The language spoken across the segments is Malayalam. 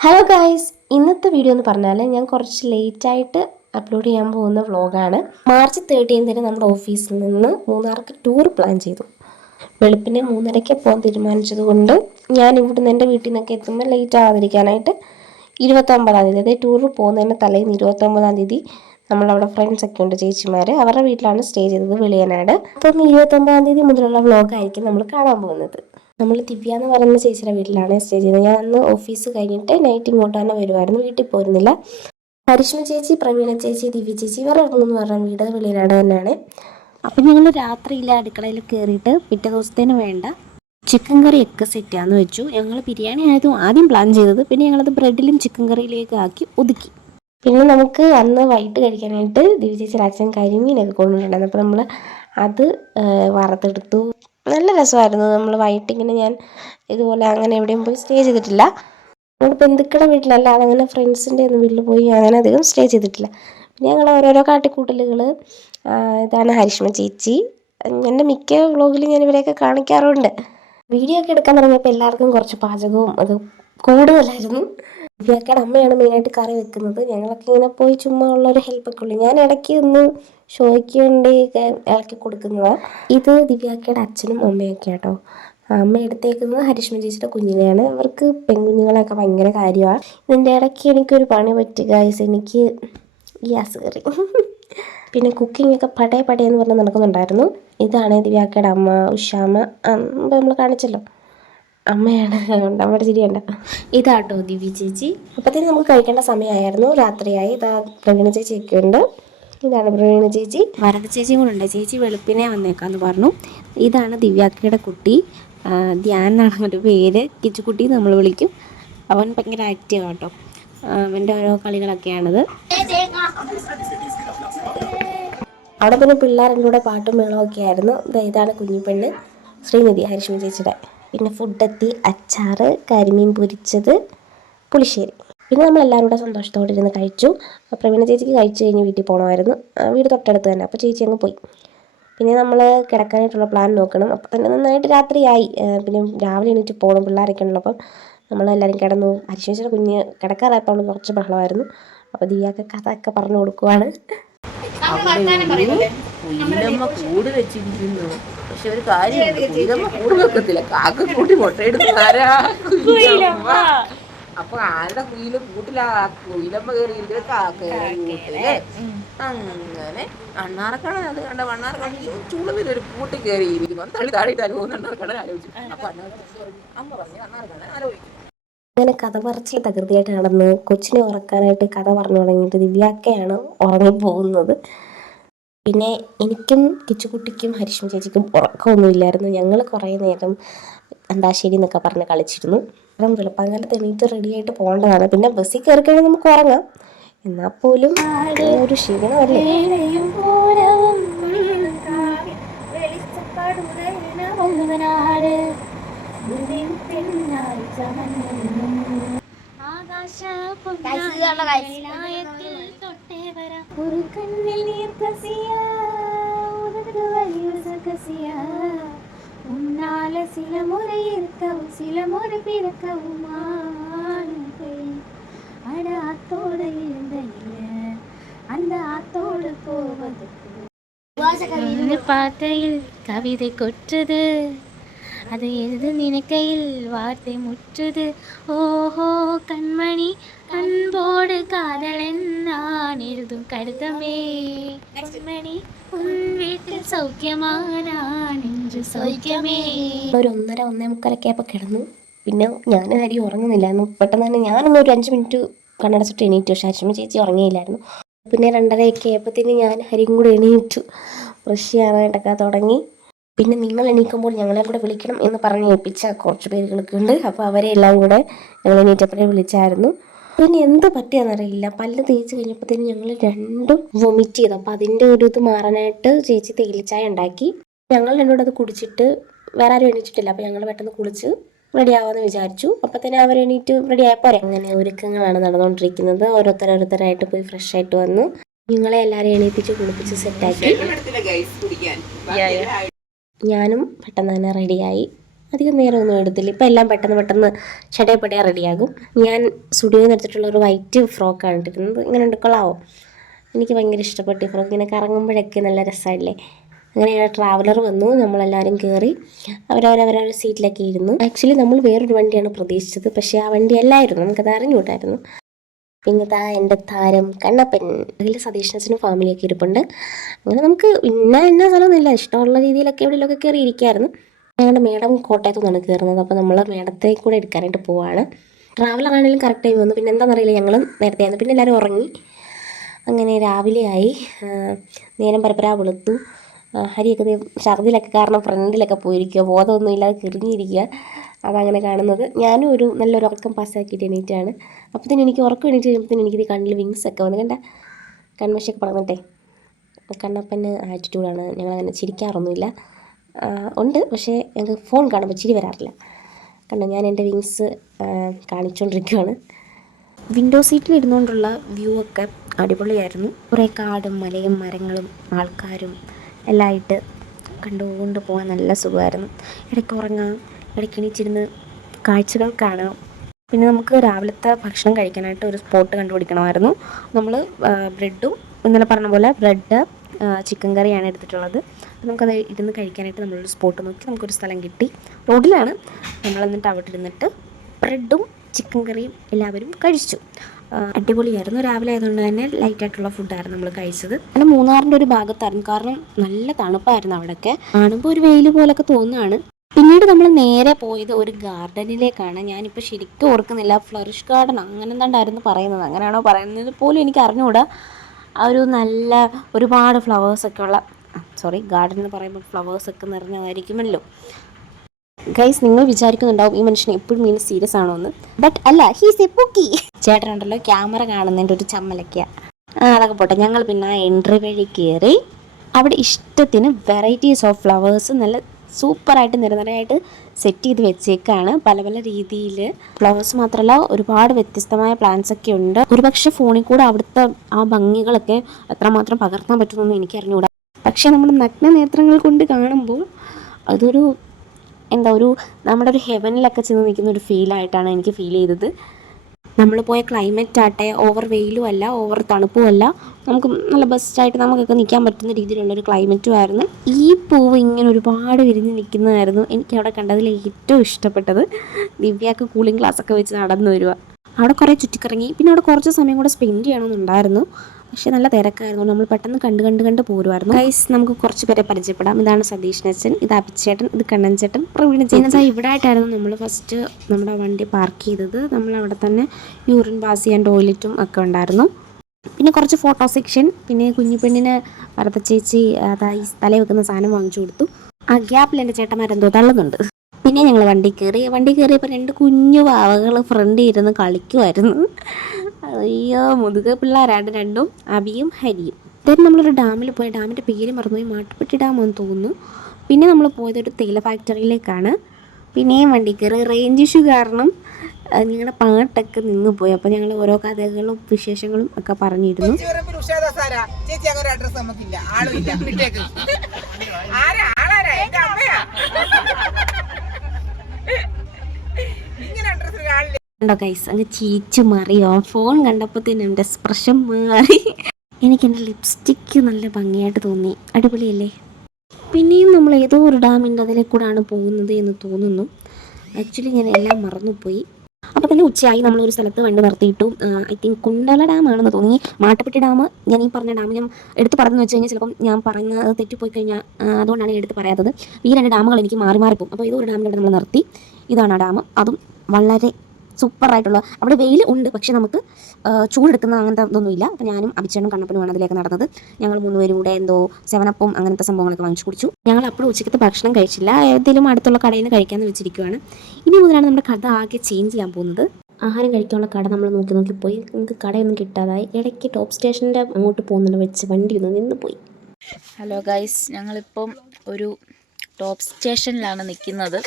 ഹലോ ഗായ്സ് ഇന്നത്തെ വീഡിയോ എന്ന് പറഞ്ഞാൽ ഞാൻ കുറച്ച് ലേറ്റായിട്ട് അപ്ലോഡ് ചെയ്യാൻ പോകുന്ന വ്ളോഗാണ് മാർച്ച് തേർട്ടീൻത്തിന് നമ്മുടെ ഓഫീസിൽ നിന്ന് മൂന്നാർക്ക് ടൂർ പ്ലാൻ ചെയ്തു. വെളുപ്പിനെ മൂന്നരയ്ക്ക് പോകാൻ തീരുമാനിച്ചത് കൊണ്ട് ഞാൻ ഇവിടുന്ന് എന്റെ വീട്ടിൽ നിന്നൊക്കെ എത്തുമ്പോൾ ലേറ്റ് ആവാതിരിക്കാനായിട്ട് ഇരുപത്തൊമ്പതാം തീയതി അതായത് ടൂർ പോകുന്നതിന്റെ തലേന്ന് ഇരുപത്തൊമ്പതാം തീയതി നമ്മളവിടെ ഫ്രണ്ട്സൊക്കെ ഉണ്ട് ചേച്ചിമാർ അവരുടെ വീട്ടിലാണ് സ്റ്റേ ചെയ്തത് വെളിയനാട്. അപ്പം ഇരുപത്തൊമ്പതാം തീയതി മുതലുള്ള വ്ളോഗായിരിക്കും നമ്മൾ കാണാൻ പോകുന്നത്. നമ്മൾ ദിവ്യ എന്ന് പറയുന്ന ചേച്ചിയുടെ വീട്ടിലാണ് സ്റ്റേ ചെയ്യുന്നത്. ഞാൻ അന്ന് ഓഫീസ് കഴിഞ്ഞിട്ട് നൈറ്റ് ഇങ്ങോട്ട് തന്നെ വരുമായിരുന്നു വീട്ടിൽ പോരുന്നില്ല കരിഷ്മ ചേച്ചി പ്രവീണ ചേച്ചി ദിവ്യ ചേച്ചി ഇവരെ മൂന്ന് പറഞ്ഞ വീട് വെളിയിലാട് തന്നെയാണ്. അപ്പം ഞങ്ങൾ രാത്രിയിൽ അടുക്കളയിൽ കയറിയിട്ട് പിറ്റേ ദിവസത്തേന് വേണ്ട. ചിക്കൻ കറിയൊക്കെ സെറ്റ് ആണെന്ന് വെച്ചു. ഞങ്ങൾ ബിരിയാണി ആയതും ആദ്യം പ്ലാൻ ചെയ്തത്. പിന്നെ ഞങ്ങളത് ബ്രെഡിലും ചിക്കൻ കറിയിലേക്ക് ആക്കി ഒതുക്കി. പിന്നെ നമുക്ക് അന്ന് വൈകിട്ട് കഴിക്കാനായിട്ട് ദിവ്യ ചേച്ചിയുടെ അച്ഛൻ കരിമീനൊക്കെ കൊണ്ടുവന്നിട്ടുണ്ടായിരുന്നു. അപ്പോൾ നമ്മൾ അത് വറുത്തെടുത്തു. നല്ല രസമായിരുന്നു. നമ്മൾ വൈകിട്ട് ഇങ്ങനെ ഞാൻ ഇതുപോലെ അങ്ങനെ എവിടെയും പോയി സ്റ്റേ ചെയ്തിട്ടില്ല. നമ്മുടെ ബന്ധുക്കളുടെ വീട്ടിലല്ലാതെ അങ്ങനെ ഫ്രണ്ട്സിന്റെ ഒന്നും വീട്ടിൽ പോയി അങ്ങനെ അധികം സ്റ്റേ ചെയ്തിട്ടില്ല. പിന്നെ ഞങ്ങൾ ഓരോരോ കാട്ടിക്കൂട്ടലുകൾ ഇതാണ് ഹരിഷ്മ ചേച്ചി. എന്റെ മിക്ക വ്ളോഗിലും ഞാൻ ഇവരെയൊക്കെ കാണിക്കാറുണ്ട്. വീഡിയോ ഒക്കെ എടുക്കാൻ തുടങ്ങിയപ്പോൾ എല്ലാവർക്കും കുറച്ച് പാചകവും അത് കൂടുതലായിരുന്നു. ദിവ്യാക്കയുടെ അമ്മയാണ് മെയിനായിട്ട് കറി വെക്കുന്നത്. ഞങ്ങളൊക്കെ ഇങ്ങനെ പോയി ചുമ്മാ ഉള്ള ഒരു ഹെൽപ്പൊക്കെ ഉള്ളൂ. ഞാൻ ഇടയ്ക്ക് ഒന്ന് ഷോയ്ക്ക് വേണ്ടി ഇളക്കി കൊടുക്കുന്നതാണ് ഇത് ദിവ്യാക്കയുടെ അച്ഛനും അമ്മയൊക്കെ കേട്ടോ അമ്മ എടുത്തേക്കുന്നത് ഹരിഷ്മ ചേച്ചിയുടെ കുഞ്ഞിനെയാണ്. അവർക്ക് പെൺകുഞ്ഞുങ്ങളെയൊക്കെ ഭയങ്കര കാര്യമാണ് ഇതിന്റെ ഇടയ്ക്ക് എനിക്കൊരു പണി പറ്റി ഗൈസ് എനിക്ക് ഗ്യാസ് കയറി. പിന്നെ കുക്കിംഗ് ഒക്കെ പടേ പടേ എന്ന് പറഞ്ഞ് നടക്കുന്നുണ്ടായിരുന്നു. ഇതാണ് ദിവ്യാക്കയുടെ അമ്മ ഉഷാമ്മ. നമ്മൾ കാണിച്ചല്ലോ. അമ്മയാണ്. അതുകൊണ്ട് അമ്മയുടെ ചിരിയുണ്ട ഇതാട്ടോ ദിവ്യ ചേച്ചി. അപ്പത്തേന് നമുക്ക് കഴിക്കേണ്ട സമയമായിരുന്നു രാത്രിയായി. ഇതാ പ്രവീണ ചേച്ചിയൊക്കെ ഉണ്ട്. ഇതാണ് പ്രവീണ ചേച്ചി. വരദ ചേച്ചിയും കൂടെ ഉണ്ട്. ചേച്ചി വെളുപ്പിനെ വന്നേക്കാന്ന് പറഞ്ഞു. ഇതാണ് ദിവ്യാക്കയുടെ കുട്ടി. ധ്യാൻ എന്നാണ് അവന്റെ പേര് കിച്ചുകുട്ടി നമ്മൾ വിളിക്കും. അവൻ ഭയങ്കര ആക്റ്റീവ് ആട്ടോ. അവന്റെ ഓരോ കളികളൊക്കെയാണിത്. അവിടെ പിന്നെ പിള്ളേരുടെ കൂടെ പാട്ടും മേളവും ഒക്കെ ആയിരുന്നു. ഇതാണ് കുഞ്ഞിപ്പെണ്ണ് ശ്രീനിധി ഹരിഷ്മി ചേച്ചിയുടെ. പിന്നെ ഫുഡെത്തി അച്ചാറ് കരിമീൻ പൊരിച്ചത് പുളിശ്ശേരി. പിന്നെ നമ്മൾ എല്ലാവരും കൂടെ സന്തോഷത്തോടെ ഇരുന്ന് കഴിച്ചു. പ്രവീണ ചേച്ചിക്ക് കഴിച്ചു കഴിഞ്ഞ് വീട്ടിൽ പോകണമായിരുന്നു വീട് തൊട്ടടുത്ത് തന്നെ. അപ്പോൾ ചേച്ചി അങ്ങ് പോയി. പിന്നെ നമ്മൾ കിടക്കാനായിട്ടുള്ള പ്ലാൻ നോക്കണം. അപ്പോൾ തന്നെ നന്നായിട്ട് രാത്രിയായി. പിന്നെ രാവിലെ എണീറ്റ് പോകണം പിള്ളേരൊക്കെ ഉണ്ടല്ലോ അപ്പം നമ്മളെല്ലാവരും കിടന്നു. അരിശേഷ കുഞ്ഞ് കിടക്കാറായപ്പോൾ അവൾ കുറച്ച് ബഹളമായിരുന്നു. അപ്പോൾ ദിയാക്ക് കഥ ഒക്കെ പറഞ്ഞു കൊടുക്കുവാണ്. കുയിലമ്മ കൂട് വെച്ചിരിക്കുന്നു. പക്ഷെ ഒരു കാര്യം കുയിലമ്മ കൂട് വെക്കത്തില്ല. കാക്ക കൂട്ടി മുട്ടയെടുത്ത് ആരാ കുയിലമ്മ. അപ്പൊ ആരുടെ കുയിൽ? കൂട്ടിലാ. കുയിലമ്മ കയറിയില്ല കാക്കയുടെ കൂട്ടിൽ അങ്ങനെ അണ്ണാറക്കണ്ണൻ അത് കണ്ട അണ്ണാറക്കണ്ണൻ ഈ ഒരു കൂട്ടി കയറിയിരിക്കുന്നു അത് തള്ളി താഴെ ഇട്ടാൽ പോകുന്ന. അണ്ണാറക്കണ്ണൻ ആലോചിച്ചു. അപ്പൊ അമ്മ പറഞ്ഞു അണ്ണാറക്കണ്ണൻ ആലോചിച്ചു. അങ്ങനെ കഥ പറച്ചിൽ തകൃതിയായിട്ട് നടന്ന് കൊച്ചിനെ ഉറക്കാനായിട്ട് കഥ പറഞ്ഞു തുടങ്ങിയിട്ട് ദിവ്യാക്കയാണ് ഉറങ്ങിപ്പോകുന്നത്. പിന്നെ എനിക്കും കിച്ചുകുട്ടിക്കും ഹരിഷ്മ ചേച്ചിക്കും ഉറക്കമൊന്നുമില്ലായിരുന്നു. ഞങ്ങൾ കുറേ നേരം അന്താശ്ശേരി എന്നൊക്കെ പറഞ്ഞ് കളിച്ചിരുന്നു. കാരണം വെളുപ്പാങ്കാലത്ത് എണീറ്റ് റെഡിയായിട്ട് പോകേണ്ടതാണ്. പിന്നെ ബസ്സിൽ കയറി കഴിഞ്ഞാൽ നമുക്ക് ഉറങ്ങാം. എന്നാൽ പോലും ഒരു ക്ഷീണമല്ലേ? ഒരു ದೇವರ ಗುರು ಕಣ್ಣಲ್ಲಿ ಪ್ರಸಿಯ கசியா உன்னால சில முறை இருக்கவும் சில முறை பிறக்கவும் அட ஆத்தோட இருந்த அந்த ஆத்தோடு போவது பார்த்தையில் கவிதை கொட்டுது அது எழுது நினைக்கையில் வார்த்தை முற்றுது ஓஹோ கண்மணி அன்போடு காதலன் நான் எழுதும் கடிதமே கண்மணி உன் வீட்டில் சௌக்கியமா நான் என்று സൗഖ്യമേ ഒരു ഒന്നര ഒന്നേ മുക്കാലൊക്കെ ആയപ്പോൾ കിടന്നു പിന്നെ ഞാൻ കാര്യം ഉറങ്ങുന്നില്ലായിരുന്നു പെട്ടെന്ന് തന്നെ ഞാനൊന്ന് ഒരു അഞ്ച് മിനിറ്റ് കണ്ണടച്ചിട്ട് എണീറ്റു പക്ഷേ അശ്വമ ചേച്ചി ഉറങ്ങിയില്ലായിരുന്നു പിന്നെ രണ്ടരയൊക്കെ ആയപ്പോഴത്തേന് ഞാൻ ഹരിയും കൂടെ എണീറ്റു ബ്രഷ് ചെയ്യാനായിട്ടൊക്കെ തുടങ്ങി പിന്നെ നിങ്ങൾ എണീക്കുമ്പോൾ ഞങ്ങളെ കൂടെ വിളിക്കണം എന്ന് പറഞ്ഞ് ഏൽപ്പിച്ച കുറച്ച് പേരുകളൊക്കെ ഉണ്ട്. അപ്പോൾ അവരെ എല്ലാം കൂടെ ഞങ്ങൾ എണീറ്റപ്പോഴേ വിളിച്ചായിരുന്നു. പിന്നെ എന്ത് പറ്റിയെന്നറിയില്ല. പല്ല് തേച്ച് കഴിഞ്ഞപ്പോഴത്തേന് ഞങ്ങൾ രണ്ടും വൊമിറ്റ് ചെയ്തു. അപ്പോൾ അതിന്റെ ഒരു ഇത് മാറാനായിട്ട് ചേച്ചി തേയിലച്ചായ ഉണ്ടാക്കി. ഞങ്ങൾ രണ്ടുകൂടെ അത് കുടിച്ചിട്ട് വേറെ ആരും എണീച്ചിട്ടില്ല അപ്പോൾ ഞങ്ങൾ പെട്ടെന്ന് കുളിച്ച് റെഡി ആവാമെന്ന് വിചാരിച്ചു. അപ്പോൾ തന്നെ അവർ എണീറ്റ് റെഡി ആയപ്പോൾ അങ്ങനെ ഒരുക്കങ്ങളാണ് നടന്നുകൊണ്ടിരിക്കുന്നത്. ഓരോരുത്തരോരുത്തരായിട്ട് പോയി ഫ്രഷ് ആയിട്ട് വന്നു നിങ്ങളെ എല്ലാവരെയും എണീപ്പിച്ച് കുളിപ്പിച്ച് സെറ്റാക്കി ഞാനും പെട്ടെന്ന് തന്നെ റെഡിയായി. അധികം നേരമൊന്നും എടുത്തില്ല. ഇപ്പം എല്ലാം പെട്ടെന്ന് പെട്ടെന്ന് ചടയപ്പടയാ റെഡിയാകും. ഞാൻ സ്റ്റുഡിയോയിൽ നിന്ന് എടുത്തിട്ടുള്ള ഒരു വൈറ്റ് ഫ്രോക്കാണ് ഇട്ടിരുന്നത് ഇങ്ങനെ എടുക്കളാവോ എനിക്ക് ഭയങ്കര ഇഷ്ടപ്പെട്ടു ഈ ഫ്രോക്ക് ഇങ്ങനെ കറങ്ങുമ്പോഴൊക്കെ നല്ല രസമല്ലേ അങ്ങനെ ട്രാവലർ വന്നു. നമ്മളെല്ലാവരും കയറി അവരവരവരവരുടെ സീറ്റിലൊക്കെ ഇരുന്നു. ആക്ച്വലി നമ്മൾ വേറൊരു വണ്ടിയാണ് പ്രതീക്ഷിച്ചത്. പക്ഷേ ആ വണ്ടി അല്ലായിരുന്നു. നമുക്കത് അറിഞ്ഞുകൂട്ടായിരുന്നു പിന്നെ താ എന്റെ താരം കണ്ണപ്പൻ. അതിൽ സതീഷ്ണസിനും ഫാമിലിയൊക്കെ ഇരിപ്പുണ്ട്. അങ്ങനെ നമുക്ക് ഇന്ന ഇന്ന സ്ഥലമൊന്നുമില്ല. ഇഷ്ടമുള്ള രീതിയിലൊക്കെ എവിടെയൊക്കെ കയറി ഇരിക്കായിരുന്നു. ഞങ്ങളുടെ മേഡം കോട്ടയത്തു നിന്നാണ് കയറുന്നത്. അപ്പോൾ നമ്മൾ മേഡത്തെ കൂടെ എടുക്കാനായിട്ട് പോവാണ്. ട്രാവലർ ആണെങ്കിലും കറക്റ്റ് ടൈം വന്നു. പിന്നെ എന്താണെന്നറിയില്ല ഞങ്ങളും നേരത്തെ ആയിരുന്നു. പിന്നെ എല്ലാവരും ഉറങ്ങി. അങ്ങനെ രാവിലെയായി. നേരം പരപ്പരാ വെളുത്തു. ഹരിയൊക്കെ ഛർദിലൊക്കെ കാരണം ഫ്രണ്ടിലൊക്കെ പോയിരിക്കുക. ബോധമൊന്നും ഇല്ലാതെ കിറിഞ്ഞിരിക്കുക. അതങ്ങനെ കാണുന്നത്. ഞാനും ഒരു നല്ലൊരു ഉറക്കം പാസ്സാക്കിയിട്ട് എണീറ്റാണ്. അപ്പോഴത്തേനും എനിക്ക് ഉറക്കം എണീറ്റ് കഴിയുമ്പോഴത്തേനും എനിക്ക് കണ്ണിൽ വിങ്സ് ഒക്കെ വന്നു കണ്ട കൺവശൊക്കെ പറഞ്ഞിട്ടേ കണ്ണപ്പന് ആറ്റിറ്റ്യൂഡാണ് ഞങ്ങളങ്ങനെ ചിരിക്കാറൊന്നുമില്ല. ഉണ്ട്. പക്ഷേ ഞങ്ങൾക്ക് ഫോൺ കാണുമ്പോൾ ചിരി വരാറില്ല. കണ്ടോ ഞാൻ എന്റെ വിങ്സ് കാണിച്ചുകൊണ്ടിരിക്കുകയാണ് വിൻഡോ സീറ്റിൽ ഇരുന്നുകൊണ്ടുള്ള വ്യൂ ഒക്കെ അടിപൊളിയായിരുന്നു. കുറേ കാടും മലയും മരങ്ങളും ആൾക്കാരും എല്ലാം ആയിട്ട് കണ്ടുകൊണ്ട് പോകാൻ നല്ല സുഖമായിരുന്നു. ഇടയ്ക്ക് ഉറങ്ങാം. ഇടയ്ക്ക് എണീച്ചിരുന്ന് കാഴ്ചകൾ കാണാം പിന്നെ നമുക്ക് രാവിലത്തെ ഭക്ഷണം കഴിക്കാനായിട്ട് ഒരു സ്പോട്ട് കണ്ടുപിടിക്കണമായിരുന്നു. നമ്മൾ ബ്രെഡും ഇന്നലെ പറഞ്ഞ പോലെ ബ്രെഡ് ചിക്കൻ കറിയാണ് എടുത്തിട്ടുള്ളത്. അപ്പോൾ നമുക്കത് ഇരുന്ന് കഴിക്കാനായിട്ട് നമ്മളൊരു സ്പോട്ട് നോക്കി നമുക്കൊരു സ്ഥലം കിട്ടി. റോഡിലാണ് നമ്മൾ എന്നിട്ട് അവിടെ ഇരുന്നിട്ട് ബ്രെഡും ചിക്കൻ കറിയും എല്ലാവരും കഴിച്ചു. അടിപൊളിയായിരുന്നു. രാവിലെ ആയതുകൊണ്ട് തന്നെ ലൈറ്റായിട്ടുള്ള ഫുഡായിരുന്നു നമ്മൾ കഴിച്ചത്. അങ്ങനെ മൂന്നാറിന്റെ ഒരു ഭാഗത്തായിരുന്നു. കാരണം നല്ല തണുപ്പായിരുന്നു അവിടെയൊക്കെ കാണുമ്പോൾ ഒരു വെയിൽ പോലൊക്കെ തോന്നുകയാണ് പിന്നീട് നമ്മൾ നേരെ പോയത് ഒരു ഗാർഡനിലേക്കാണ്. ഞാനിപ്പോൾ ശരിക്കും ഓർക്കുന്നില്ല. ഫ്ലറിഷ് ഗാർഡൻ അങ്ങനെ എന്താണ്ടായിരുന്നു പറയുന്നത്. അങ്ങനെയാണോ പറയുന്നത് പോലും എനിക്ക് അറിഞ്ഞുകൂടാ ഒരു നല്ല ഒരുപാട് ഫ്ലവേഴ്സൊക്കെ ഉള്ള സോറി ഗാർഡൻ എന്ന് പറയുമ്പോൾ ഫ്ലവേഴ്സൊക്കെ നിറഞ്ഞതായിരിക്കുമല്ലോ. ഗൈസ് നിങ്ങൾ വിചാരിക്കുന്നുണ്ടാവും ഈ മനുഷ്യൻ എപ്പോഴും മീൻ സീരിയസ് ആണോ എന്ന് ബട്ട് അല്ല ഹീസ് എ പുക്കി ചേട്ടനുണ്ടല്ലോ ക്യാമറ കാണുന്നതിന്റെ ഒരു ചമ്മലൊക്കെയാണ് ആ അതൊക്കെ പോട്ടെ. ഞങ്ങൾ പിന്നെ എൻട്രി വഴി കയറി അവിടെ ഇഷ്ടത്തിന് വെറൈറ്റീസ് ഓഫ് ഫ്ലവേഴ്സ് നല്ല സൂപ്പറായിട്ട് നിരനിരയായിട്ട് സെറ്റ് ചെയ്ത് വെച്ചേക്കാണ്. പല പല രീതിയിൽ ഫ്ലവേഴ്സ് മാത്രമല്ല ഒരുപാട് വ്യത്യസ്തമായ പ്ലാന്റ്സ് ഒക്കെ ഉണ്ട്. ഒരുപക്ഷെ ഫോണിൽ കൂടെ അവിടുത്തെ ആ ഭംഗികളൊക്കെ എത്രമാത്രം പകർത്താൻ പറ്റുമെന്ന് എനിക്ക് അറിഞ്ഞുകൂടാ പക്ഷേ നമ്മൾ നഗ്ന നേത്രങ്ങൾ കൊണ്ട് കാണുമ്പോൾ അതൊരു എന്താ ഒരു നമ്മുടെ ഒരു ഹെവനിലൊക്കെ ചെന്ന് നിൽക്കുന്ന ഒരു ഫീലായിട്ടാണ് എനിക്ക് ഫീൽ ചെയ്തത്. നമ്മൾ പോയ ക്ലൈമറ്റ് ആട്ടെ ഓവർ വെയിലും അല്ല ഓവർ തണുപ്പും അല്ല നമുക്ക് നല്ല ബെസ്റ്റായിട്ട് നമുക്കൊക്കെ നിൽക്കാൻ പറ്റുന്ന രീതിയിലുള്ളൊരു ക്ലൈമറ്റും ആയിരുന്നു. ഈ പൂവ് ഇങ്ങനെ ഒരുപാട് വിരിഞ്ഞ് നിൽക്കുന്നതായിരുന്നു എനിക്ക് അവിടെ കണ്ടതിൽ ഏറ്റവും ഇഷ്ടപ്പെട്ടത്. ദിവ്യക്ക് കൂളിംഗ് ഗ്ലാസ് ഒക്കെ വെച്ച് നടന്നു വരിക അവിടെ കുറേ ചുറ്റിക്കറങ്ങി പിന്നെ അവിടെ കുറച്ച് സമയം കൂടെ സ്പെൻഡ് ചെയ്യണമെന്നുണ്ടായിരുന്നു. പക്ഷെ നല്ല തിരക്കായിരുന്നു. നമ്മൾ പെട്ടെന്ന് കണ്ട് കണ്ട് കണ്ട് പോരുമായിരുന്നു ഗൈസ് നമുക്ക് കുറച്ച് പേരെ പരിചയപ്പെടാം. ഇതാണ് സതീഷ് നച്ചൻ ഇത് അഭിച്ചേട്ടൻ ഇത് കണ്ണൻ ചേട്ടൻ പ്രവീണ ചേട്ടൻ ഇവിടെ ആയിട്ടായിരുന്നു നമ്മൾ ഫസ്റ്റ് നമ്മുടെ വണ്ടി പാർക്ക് ചെയ്തത്. നമ്മൾ അവിടെ തന്നെ യൂറിൻ പാസ് ചെയ്യാൻ ടോയ്ലറ്റും ഒക്കെ ഉണ്ടായിരുന്നു. പിന്നെ കുറച്ച് ഫോട്ടോ സെക്ഷൻ പിന്നെ കുഞ്ഞു പെണ്ണിന് ഭരത ചേച്ചി അതായി തല വെക്കുന്ന സാധനം വാങ്ങിച്ചു കൊടുത്തു. ആ ഗ്യാപ്പിൽ എന്റെ ചേട്ടന്മാരെന്തോ തള്ളുന്നുണ്ട്. പിന്നെ ഞങ്ങൾ വണ്ടി കയറി വണ്ടി കയറിയപ്പോൾ രണ്ട് കുഞ്ഞു പാവകൾ ഫ്രണ്ട് ഇരുന്ന് കളിക്കുമായിരുന്നു അയ്യോ മുതുക പിള്ളേരാണ് രണ്ടും അബിയും ഹരിയും. then നമ്മളൊരു ഡാമിൽ പോയി ഡാമിന്റെ പേര് മറന്നുപോയി മാട്ടുപ്പെട്ടി എന്ന് തോന്നുന്നു. പിന്നെ നമ്മൾ പോയത് ഒരു തേയില ഫാക്ടറിയിലേക്കാണ്. പിന്നെയും വണ്ടി കയറി റേഞ്ച് ഇഷ്യൂ കാരണം ഞങ്ങളുടെ പാട്ടൊക്കെ നിന്ന് പോയി. അപ്പോൾ ഞങ്ങൾ ഓരോ കഥകളും വിശേഷങ്ങളും ഒക്കെ പറഞ്ഞിരുന്നു. ആരാ? കണ്ടോ ഗൈസ് അങ്ങ് ചീച്ചു മാറിയോ ഫോൺ കണ്ടപ്പോൾ തന്നെ എന്റെ എക്സ്പ്രഷൻ മാറി. എനിക്ക് എന്റെ ലിപ്സ്റ്റിക്ക് നല്ല ഭംഗിയായിട്ട് തോന്നി. അടിപൊളിയല്ലേ? പിന്നെയും നമ്മൾ ഏതോ ഒരു ഡാമിന്റെ അതിലെ കൂടാണ് പോകുന്നത് എന്ന് തോന്നുന്നു. ആക്ച്വലി ഞാൻ എല്ലാം മറന്നുപോയി. അപ്പോൾ തന്നെ ഉച്ചയായി. നമ്മളൊരു സ്ഥലത്ത് വണ്ടി നിർത്തിയിട്ടു. ഐ തിങ്ക് കുണ്ടല ഡാമാണെന്ന് തോന്നി. മാട്ടുപ്പെട്ടി ഡാം ഞാൻ ഈ പറഞ്ഞ ഡാം ഞാൻ എടുത്ത് പറഞ്ഞു വെച്ച് കഴിഞ്ഞാൽ ചിലപ്പം ഞാൻ പറഞ്ഞത് തെറ്റിപ്പോയി കഴിഞ്ഞാൽ അതുകൊണ്ടാണ് എടുത്ത് പറയാത്തത്. ഈ രണ്ട് ഡാമുകൾ എനിക്ക് മാറി മാറിപ്പോകും അപ്പോൾ ഏതോ ഒരു ഡാമിന്റെ അവിടെ നമ്മൾ നിർത്തി. ഇതാണ് ആ ഡാം അതും വളരെ സൂപ്പറായിട്ടുള്ള അവിടെ വെയിൽ ഉണ്ട് പക്ഷെ നമുക്ക് ചൂടെടുക്കുന്ന അങ്ങനത്തെ ഇതൊന്നുമില്ല. അപ്പോൾ ഞാനും അഭിച്ചേനും കണ്ണപ്പനുമാണ് അതിലേക്ക് നടന്നത്. ഞങ്ങൾ മൂന്നുപേരും കൂടെ എന്തോ സെവനപ്പും അങ്ങനത്തെ സംഭവങ്ങളൊക്കെ വാങ്ങിച്ചു കുടിച്ചു. ഞങ്ങൾ അപ്പോഴും ഉച്ചക്കത്തെ ഭക്ഷണം കഴിച്ചില്ല. ഏതെങ്കിലും അടുത്തുള്ള കടയിൽ നിന്ന് കഴിക്കാമെന്ന് വെച്ചിരിക്കുകയാണ് ഇനി മുതലാണ് നമ്മുടെ കഥ ആകെ ചേഞ്ച് ചെയ്യാൻ പോകുന്നത്. ആഹാരം കഴിക്കാനുള്ള കട നമ്മൾ നോക്കി നോക്കി പോയി. നമുക്ക് കടയൊന്നും കിട്ടാതായി. ഇടയ്ക്ക് ടോപ്പ് സ്റ്റേഷന്റെ അങ്ങോട്ട് പോകുന്നുണ്ട്. വെച്ച് വണ്ടി ഒന്ന് നിന്ന് പോയി. ഹലോ ഗൈസ് ഞങ്ങളിപ്പം ഒരു ടോപ്പ് സ്റ്റേഷനിലാണ് നിൽക്കുന്നത്.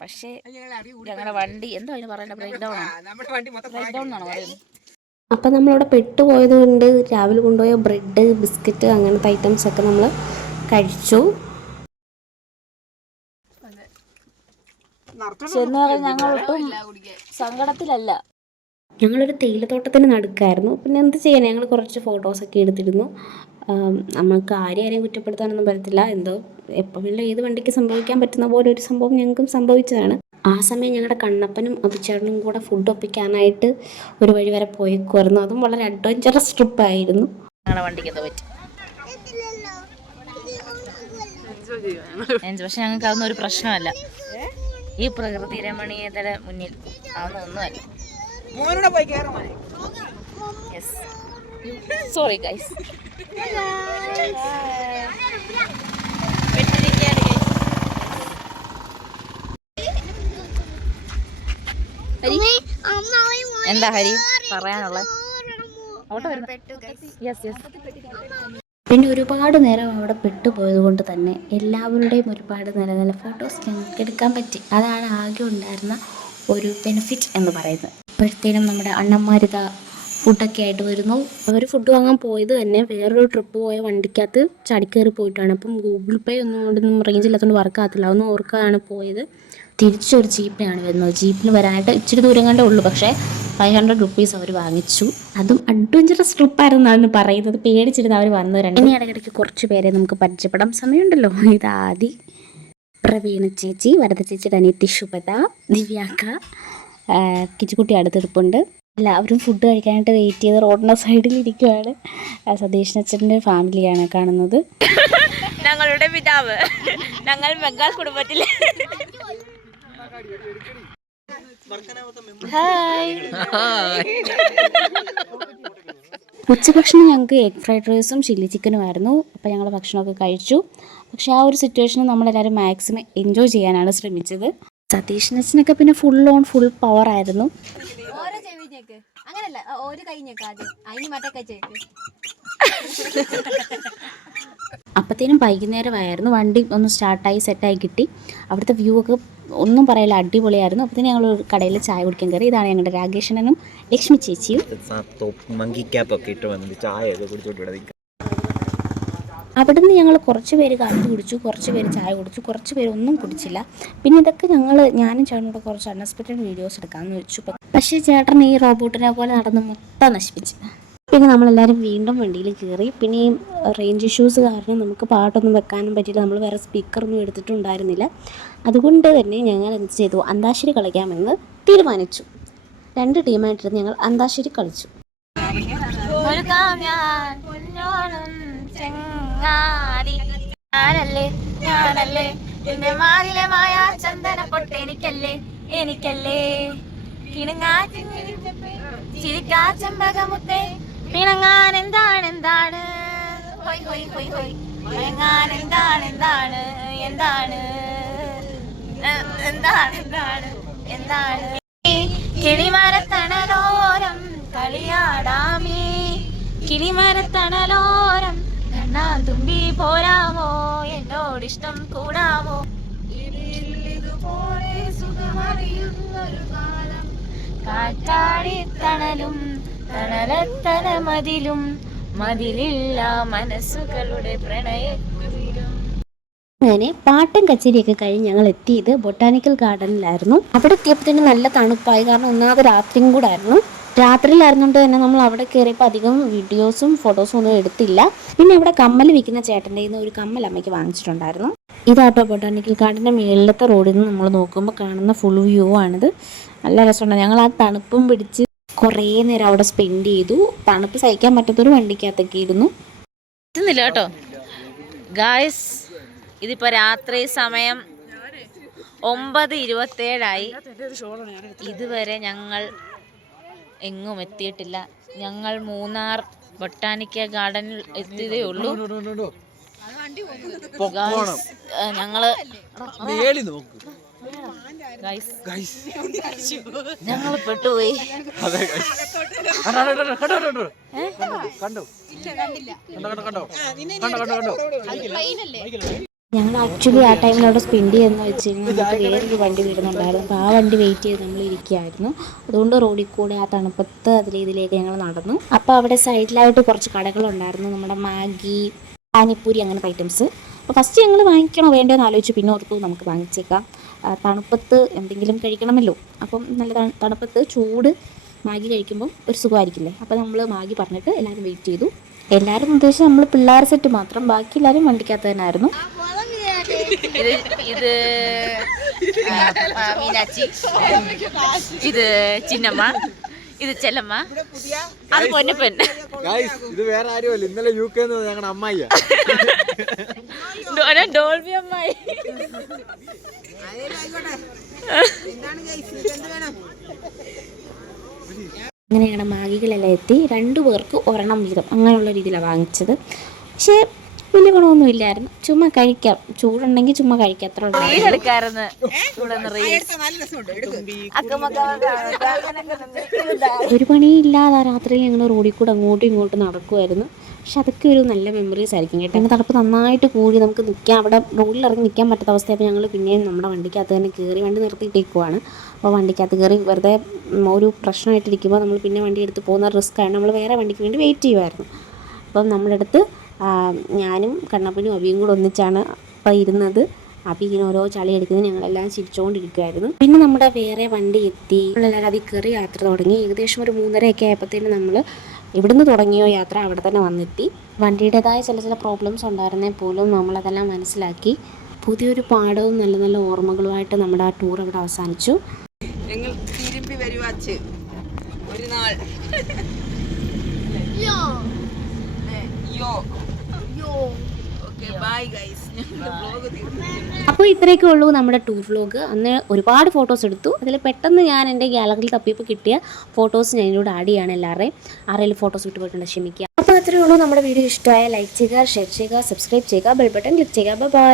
പക്ഷേ ഞങ്ങളുടെ വണ്ടി എന്തോ അതിന് പറയണ്ട ബ്രേക്ക് ഡൗൺ ആണ്. നമ്മുടെ വണ്ടി മൊത്തം ബ്രേക്ക് ഡൗൺ ആണോ പറയുന്നത്? അപ്പം നമ്മളവിടെ പെട്ടുപോയത് കൊണ്ട് രാവിലെ കൊണ്ടുപോയ ബ്രെഡ് ബിസ്ക്കറ്റ് അങ്ങനത്തെ ഐറ്റംസ് ഒക്കെ നമ്മൾ കഴിച്ചു. ചെന്ന് പറഞ്ഞാൽ ഞങ്ങൾ ഒട്ടും സങ്കടത്തിലല്ല. ഞങ്ങളൊരു തേയിലത്തോട്ടത്തിന് നടുക്കായിരുന്നു. പിന്നെ എന്ത് ചെയ്യാൻ ഞങ്ങൾ കുറച്ച് ഫോട്ടോസൊക്കെ എടുത്തിരുന്നു. നമുക്ക് ആരെയും ആരെയും കുറ്റപ്പെടുത്താനൊന്നും പറ്റത്തില്ല. എന്തോ എപ്പോൾ വേണമെങ്കിലും ഏത് വണ്ടിക്ക് സംഭവിക്കാൻ പറ്റുന്ന പോലെ ഒരു സംഭവം ഞങ്ങൾക്കും സംഭവിച്ചതാണ്. ആ സമയം ഞങ്ങളുടെ കണ്ണപ്പനും അഭിച്ചേട്ടനും കൂടെ ഫുഡ് ഒപ്പിക്കാനായിട്ട് ഒരു വഴി വരെ പോയിക്കുമായിരുന്നു അതും വളരെ അഡ്വഞ്ചറസ് ട്രിപ്പായിരുന്നു ഞങ്ങളുടെ വണ്ടിക്ക് എന്തോ പറ്റി? എൻജോയ് പക്ഷെ ഞങ്ങൾക്ക് അതൊന്നും ഒരു പ്രശ്നമല്ല. ഈ പ്രകൃതി രമണീയതയുടെ മുന്നിൽ അതൊന്നും ഒന്നുമല്ല. മോനൂടെ പോയി കയറും സോറി ഗൈസ് എന്താ ഹരി? പറയാനുള്ള. അവിടെ യെസ് യെസ് പിന്നെ ഒരുപാട് നേരം അവിടെ പെട്ടുപോയത് കൊണ്ട് തന്നെ എല്ലാവരുടെയും ഒരുപാട് നല്ല നല്ല ഫോട്ടോസ് ഞങ്ങൾക്ക് എടുക്കാൻ പറ്റി. അതാണ് ആകെ ഉണ്ടായിരുന്ന ഒരു ബെനിഫിറ്റ് എന്ന് പറയുന്നത്. അപ്പോഴത്തേനും നമ്മുടെ അണ്ണന്മാരിത ഫുഡൊക്കെ ആയിട്ട് വരുന്നു. അവർ ഫുഡ് വാങ്ങാൻ പോയത് തന്നെ വേറൊരു ട്രിപ്പ് പോയ വണ്ടിക്കകത്ത് ചടിക്കയറി പോയിട്ടാണ്. അപ്പം ഗൂഗിൾ പേ ഒന്നും കൊണ്ടൊന്നും റേഞ്ച് ഇല്ലാത്തതുകൊണ്ട് വർക്ക് ആകത്തില്ല. അതൊന്നും ഓർക്കാണ് പോയത്. തിരിച്ചൊരു ജീപ്പിനാണ് വരുന്നത്. ജീപ്പിന് വരാനായിട്ട് ഇച്ചിരി ദൂരം കണ്ടേ ഉള്ളൂ. പക്ഷേ ഫൈവ് ഹൺഡ്രഡ് റുപ്പീസ് അവർ വാങ്ങിച്ചു. അതും അഡ്വഞ്ചറസ് ട്രിപ്പായിരുന്നാണ് പറയുന്നത്. പേടിച്ചിരുന്ന് അവർ വന്നു രണ്ട് ഇനി ഇടയ്ക്കിടയ്ക്ക് കുറച്ച് പേരെ നമുക്ക് പരിചയപ്പെടാം. സമയമുണ്ടല്ലോ. ഇതാദി പ്രവീണ ചേച്ചി വരദ ചേച്ചിയുടെ അനിയത്തി ശുഭത ദിവ്യാക്ക കിച്ചുകുട്ടി അടുത്തിരിപ്പുണ്ട് എല്ലാവരും ഫുഡ് കഴിക്കാനായിട്ട് വെയിറ്റ് ചെയ്ത് റോഡിന്റെ സൈഡിൽ ഇരിക്കുവാണ്. സതീഷ് അച്ഛന്റെ ഫാമിലിയാണ് കാണുന്നത്. ഞങ്ങളുടെ പിതാവ്. ഞങ്ങൾ ബംഗാൾ കുടുംബത്തിൽ. ഉച്ചഭക്ഷണം ഞങ്ങൾക്ക് എഗ് ഫ്രൈഡ് റൈസും ചില്ലി ചിക്കനും ആയിരുന്നു. അപ്പോൾ ഞങ്ങൾ ഭക്ഷണമൊക്കെ കഴിച്ചു. പക്ഷേ ആ ഒരു സിറ്റുവേഷൻ നമ്മളെല്ലാവരും മാക്സിമം എൻജോയ് ചെയ്യാനാണ് ശ്രമിച്ചത്. സതീഷിനച്ഛനൊക്കെ പിന്നെ ഫുൾ ഓൺ ഫുൾ പവർ ആയിരുന്നു. അങ്ങനല്ല ഒരു കൈ ഞെക്ക് ആദ്യം. അതിന് മറ്റേ കൈ ചേക്ക് അപ്പത്തേനും വൈകുന്നേരമായിരുന്നു. വണ്ടി ഒന്ന് സ്റ്റാർട്ടായി സെറ്റായി കിട്ടി. അവിടുത്തെ വ്യൂ ഒക്കെ ഒന്നും പറയില്ല അടിപൊളിയായിരുന്നു. അപ്പത്തേനും ഞങ്ങൾ ഒരു കടയിൽ ചായ കുടിക്കാൻ കയറി. ഇതാണ് ഞങ്ങളുടെ രാകേഷനും ലക്ഷ്മി ചേച്ചിയും. മങ്കി ക്യാപ്പൊക്കെ ഇട്ട് വന്നിട്ട് ചായയൊക്കെ കുടിച്ചോട്ട് ഇവിടെ നിൽക്കാം അവിടെ നിന്ന് ഞങ്ങൾ കുറച്ച് പേര് കാപ്പി കുടിച്ചു കുറച്ച് പേര് ചായ കുടിച്ചു കുറച്ച് പേര് ഒന്നും കുടിച്ചില്ല. പിന്നെ ഇതൊക്കെ ഞങ്ങൾ ഞാനും ചേട്ടനോട് കുറച്ച് അൺഎക്സ്പെക്റ്റഡ് വീഡിയോസ് എടുക്കാമെന്ന് വെച്ചു. പക്ഷേ ചേട്ടൻ ഈ റോബോട്ടിനെ പോലെ നടന്ന് മൊത്തം നശിപ്പിച്ചു പിന്നെ നമ്മളെല്ലാവരും വീണ്ടും വണ്ടിയിൽ കയറി പിന്നെ ഈ റേഞ്ച് ഇഷ്യൂസ് കാരണം നമുക്ക് പാട്ടൊന്നും വെക്കാനും പറ്റിയില്ല. നമ്മൾ വേറെ സ്പീക്കറൊന്നും എടുത്തിട്ടുണ്ടായിരുന്നില്ല. അതുകൊണ്ട് തന്നെ ഞങ്ങൾ എന്ത് ചെയ്തു? അന്താശ്ശേരി കളിക്കാമെന്ന് തീരുമാനിച്ചു. രണ്ട് ടീമായിട്ടിരുന്ന് ഞങ്ങൾ അന്താശ്ശേരി കളിച്ചു. ചെങ്ങാടി ഞാനല്ലേ ഞാനല്ലേ. എന്റെ മാറിലെ മായ ചന്ദന പൊട്ട് എനിക്കല്ലേ എനിക്കല്ലേ. കിണങ്ങാ ചിരിക്കാ ചെമ്പകമുത്തേ. പിണങ്ങാൻ എന്താണ് എന്താണ്? എന്താണ് എന്താണ് എന്താണ്? എന്താണ് എന്താണ് എന്താണ്? കിളിമരത്തണലോരം കളിയാടാമേ. കിളിമരത്തണലോരം തുമ്പി പോരാമോ? എന്നോടിഷ്ടം കൂടാമോ? ഇതുപോലെ സുഖമറിയുന്നൊരു കാലം. കാറ്റാടിത്തണലും തണലത്തന മതിലും മതിലില്ല മനസ്സുകളുടെ പ്രണയ അങ്ങനെ പാട്ടും കച്ചേരിയൊക്കെ കഴിഞ്ഞ് ഞങ്ങൾ എത്തിയത് ബൊട്ടാനിക്കൽ ഗാർഡനിലായിരുന്നു. അവിടെ എത്തിയപ്പോൾ തന്നെ നല്ല തണുപ്പായി. കാരണം ഒന്നാമത് രാത്രിയും കൂടെ ആയിരുന്നു. രാത്രിയിലായിരുന്നുകൊണ്ട് തന്നെ നമ്മൾ അവിടെ കയറിയപ്പോൾ അധികം വീഡിയോസും ഫോട്ടോസും ഒന്നും എടുത്തില്ല. പിന്നെ ഇവിടെ കമ്മൽ വിൽക്കുന്ന ചേട്ടന്റെ ഒരു കമ്മൽ അമ്മയ്ക്ക് വാങ്ങിച്ചിട്ടുണ്ടായിരുന്നു. ഇതാട്ടോ ബൊട്ടാണിക്കൽ ഗാർഡന്റെ മേളിലത്തെ റോഡിൽ നിന്ന് നമ്മൾ നോക്കുമ്പോൾ കാണുന്ന ഫുൾ വ്യൂ ആണിത്. നല്ല രസമുണ്ട്. ഞങ്ങൾ ആ തണുപ്പും പിടിച്ച് കുറേ നേരം അവിടെ സ്പെൻഡ് ചെയ്തു. തണുപ്പ് സഹിക്കാൻ പറ്റാത്തൊരു വണ്ടിക്കകത്തൊക്കെ ഇരുന്നു. എത്തുന്നില്ല കേട്ടോ. ഗായ്സ് ഇതിപ്പോൾ രാത്രി സമയം ഒമ്പത് ഇരുപത്തേഴായി. ഇതുവരെ ഞങ്ങൾ എങ്ങും എത്തിയിട്ടില്ല. ഞങ്ങൾ മൂന്നാർ ബൊട്ടാനിക്ക ഗാർഡനിൽ എത്തിയതേ ഉള്ളൂ. ഞങ്ങൾ ഗായ്സ് ഞങ്ങൾ പെട്ടുപോയി. ഞങ്ങൾ ആക്ച്വലി ആ ടൈമിൽ അവിടെ സ്പെൻഡ് ചെയ്യുന്ന വെച്ച് കഴിഞ്ഞാൽ നമുക്ക് വേറൊരു വണ്ടി വരുന്നുണ്ടായിരുന്നു. അപ്പോൾ ആ വണ്ടി വെയിറ്റ് ചെയ്ത് നമ്മൾ ഇരിക്കുകയായിരുന്നു അതുകൊണ്ട് റോഡിൽ കൂടെ ആ തണുപ്പത്ത് അതിൽ ഇതിലേക്ക് ഞങ്ങൾ നടന്നു. അപ്പോൾ അവിടെ സൈഡിലായിട്ട് കുറച്ച് കടകളുണ്ടായിരുന്നു. നമ്മുടെ മാഗി പാനിപ്പൂരി അങ്ങനത്തെ ഐറ്റംസ് അപ്പോൾ ഫസ്റ്റ് ഞങ്ങൾ വാങ്ങിക്കണോ വേണ്ടോ എന്ന് ആലോചിച്ച്. പിന്നെ ഓർത്തു നമുക്ക് വാങ്ങിച്ചേക്കാം. തണുപ്പത്ത് എന്തെങ്കിലും കഴിക്കണമല്ലോ. അപ്പം നല്ല തണുപ്പത്ത് ചൂട് മാഗി കഴിക്കുമ്പോൾ ഒരു സുഖമായിരിക്കില്ലേ? അപ്പോൾ നമ്മൾ മാഗി പറഞ്ഞിട്ട് എല്ലാവരും വെയിറ്റ് ചെയ്തു. എല്ലാവരും ഉദ്ദേശിച്ച് നമ്മൾ പിള്ളേർ സെറ്റ് മാത്രം. ബാക്കി എല്ലാവരും വണ്ടിക്കകത്ത് തന്നെ ആയിരുന്നു ഇത് ഇത് ഇത് ചിന്നമ്മ. ഇത് ചെല്ലമ്മ. അത് പൊന്നപ്പൻ ഇത് വേറെ ആരുമല്ല. ഇന്നലെ യു കെ ഞങ്ങളുടെ അമ്മായിയാ ഡോ- ഡോൾബി അമ്മായി. എന്താണ് അങ്ങനെ ഞങ്ങളുടെ മാഗികളെല്ലാം എത്തി. രണ്ടു പേർക്ക് ഒരെണ്ണം വീതം അങ്ങനെയുള്ള രീതിയിലാണ് വാങ്ങിച്ചത്. പക്ഷേ വലിയ ഗുണമൊന്നും ഇല്ലായിരുന്നു. ചുമ്മാ കഴിക്കാം. ചൂടുണ്ടെങ്കിൽ ചുമ്മാ കഴിക്കാം. അത്ര. ഒരു പണിയില്ലാതെ രാത്രി ഞങ്ങൾ റോഡിൽ കൂടെ അങ്ങോട്ടും ഇങ്ങോട്ടും നടക്കുമായിരുന്നു പക്ഷെ അതൊക്കെ ഒരു നല്ല മെമ്മറീസ് ആയിരിക്കും കേട്ടോ. പിന്നെ തണുപ്പ് നന്നായിട്ട് കൂടി നമുക്ക് നിൽക്കാം. അവിടെ റോഡിൽ ഇറങ്ങി നിൽക്കാൻ പറ്റാത്ത അവസ്ഥയപ്പോൾ ഞങ്ങൾ പിന്നെയും നമ്മുടെ വണ്ടിക്കകത്ത് തന്നെ കയറി വണ്ടി നിർത്തിയിട്ടേക്കുവാണ് അപ്പോൾ വണ്ടിക്കകത്ത് കയറി വെറുതെ ഒരു പ്രശ്നമായിട്ടിരിക്കുമ്പോൾ നമ്മൾ പിന്നെ വണ്ടി എടുത്ത് പോകുന്ന റിസ്ക് ആണ്. നമ്മൾ വേറെ വണ്ടിക്ക് വേണ്ടി വെയിറ്റ് ചെയ്യുമായിരുന്നു അപ്പം നമ്മുടെ അടുത്ത് ഞാനും കണ്ണപ്പനും അബിയും കൂടെ ഒന്നിച്ചാണ് അപ്പം ഇരുന്നത്. അപ്പം ഇങ്ങനെ ഓരോ ചളി എടുക്കുന്നത് ഞങ്ങളെല്ലാം ചിരിച്ചുകൊണ്ടിരിക്കുമായിരുന്നു പിന്നെ നമ്മുടെ വേറെ വണ്ടി എത്തി. നമ്മളെല്ലാവരും അതിൽ കയറി യാത്ര തുടങ്ങി. ഏകദേശം ഒരു മൂന്നരയൊക്കെ ആയപ്പോഴത്തേന് നമ്മൾ ഇവിടുന്ന് തുടങ്ങിയോ യാത്ര അവിടെ തന്നെ വന്നെത്തി. വണ്ടിയുടേതായ ചില ചില പ്രോബ്ലംസ് ഉണ്ടായിരുന്നേ പോലും നമ്മളതെല്ലാം മനസ്സിലാക്കി. പുതിയൊരു പാഠവും നല്ല നല്ല ഓർമ്മകളുമായിട്ട് നമ്മുടെ ആ ടൂർ അവിടെ അവസാനിച്ചു. ഞങ്ങൾ തിരുമ്പി വരുവാച്ച് ഒരു നാൾ. യോ ഓക്കെ ബൈ ഗൈസ് ഞങ്ങളുടെ ബ്ലോഗ് തീർന്നു അപ്പോൾ ഇത്രയൊക്കെ ഉള്ളൂ നമ്മുടെ ടൂർ വ്ലോഗ് അന്ന് ഒരുപാട് ഫോട്ടോസ് എടുത്തു. അതിൽ പെട്ടെന്ന് ഞാൻ എന്റെ ഗാലറിയിൽ തപ്പിയപ്പോൾ കിട്ടിയ ഫോട്ടോസ് ഞാൻ ഇതിനോട് ആഡ് ചെയ്യാണ് എല്ലാവരുടെയും. ആരെങ്കിലും ഫോട്ടോസ് വിട്ടുപോയിട്ടുണ്ട് ക്ഷമിക്കുക. അപ്പോൾ അത്രയേ ഉള്ളൂ. നമ്മുടെ വീഡിയോ ഇഷ്ടമായ ലൈക്ക് ചെയ്യുക ഷെയർ ചെയ്യുക സബ്സ്ക്രൈബ് ചെയ്യുക ബെൽ ബട്ടൺ ക്ലിക്ക് ചെയ്യുക. ബൈ